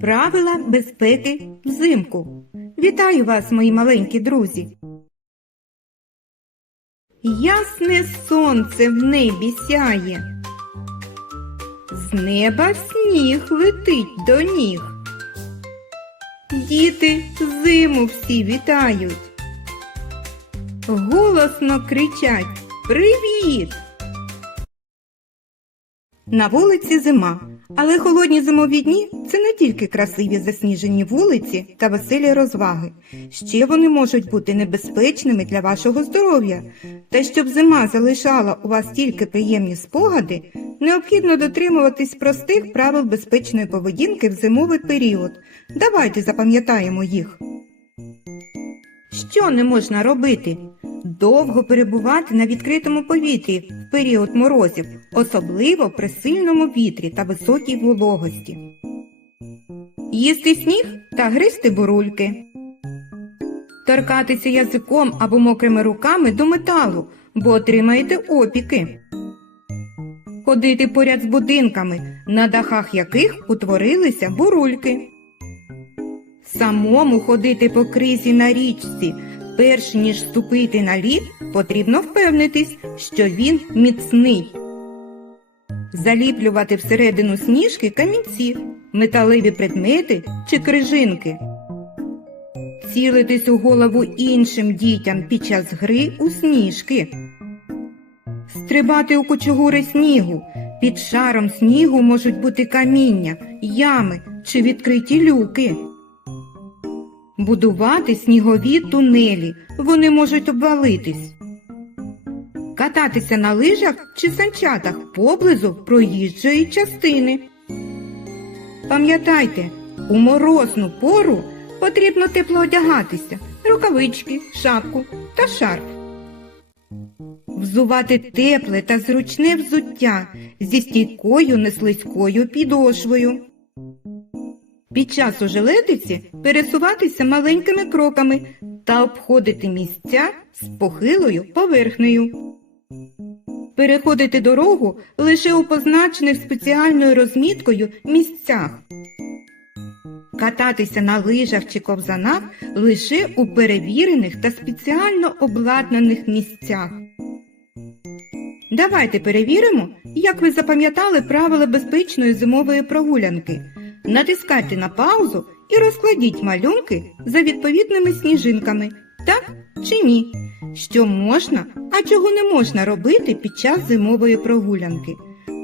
Правила безпеки взимку. Вітаю вас, мої маленькі друзі. Ясне сонце в небі сяє. З неба сніг летить до ніг. Діти зиму всі вітають. Голосно кричать Привіт! На вулиці зима, але холодні зимові дні це не тільки красиві засніжені вулиці та веселі розваги. Ще вони можуть бути небезпечними для вашого здоров'я. Та щоб зима залишала у вас тільки приємні спогади, необхідно дотримуватись простих правил безпечної поведінки в зимовий період. Давайте запам'ятаємо їх. Що не можна робити? Довго перебувати на відкритому повітрі період морозів, особливо при сильному вітрі та високій вологості. Їсти сніг та гризти бурульки. Торкатися язиком або мокрими руками до металу, бо отримаєте опіки. Ходити поряд з будинками, на дахах яких утворилися бурульки. Самому ходити по кризі на річці, перш ніж ступити на лід, потрібно впевнитись, що він міцний. Заліплювати всередину сніжки камінці, металеві предмети чи крижинки. Цілитись у голову іншим дітям під час гри у сніжки. Стрибати у кучугури снігу. Під шаром снігу можуть бути каміння, ями чи відкриті люки. Будувати снігові тунелі. Вони можуть обвалитись. Кататися на лижах чи санчатах поблизу проїжджої частини. Пам'ятайте, у морозну пору потрібно тепло одягатися, рукавички, шапку та шарф. Взувати тепле та зручне взуття зі стійкою неслизькою підошвою. Під час ожеледиці пересуватися маленькими кроками та обходити місця з похилою поверхнею. Переходити дорогу лише у позначених спеціальною розміткою місцях. Кататися на лижах чи ковзанах лише у перевірених та спеціально обладнаних місцях. Давайте перевіримо, як ви запам'ятали правила безпечної зимової прогулянки. Натискайте на паузу і розкладіть малюнки за відповідними сніжинками, так чи ні, що можна, а чого не можна робити під час зимової прогулянки.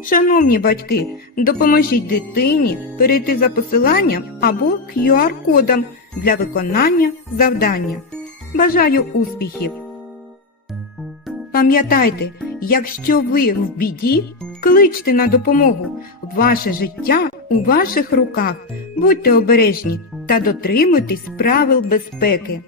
Шановні батьки, допоможіть дитині перейти за посиланням або QR-кодом для виконання завдання. Бажаю успіхів! Пам'ятайте, якщо ви в біді, кличте на допомогу. Ваше життя у ваших руках. Будьте обережні та дотримуйтесь правил безпеки.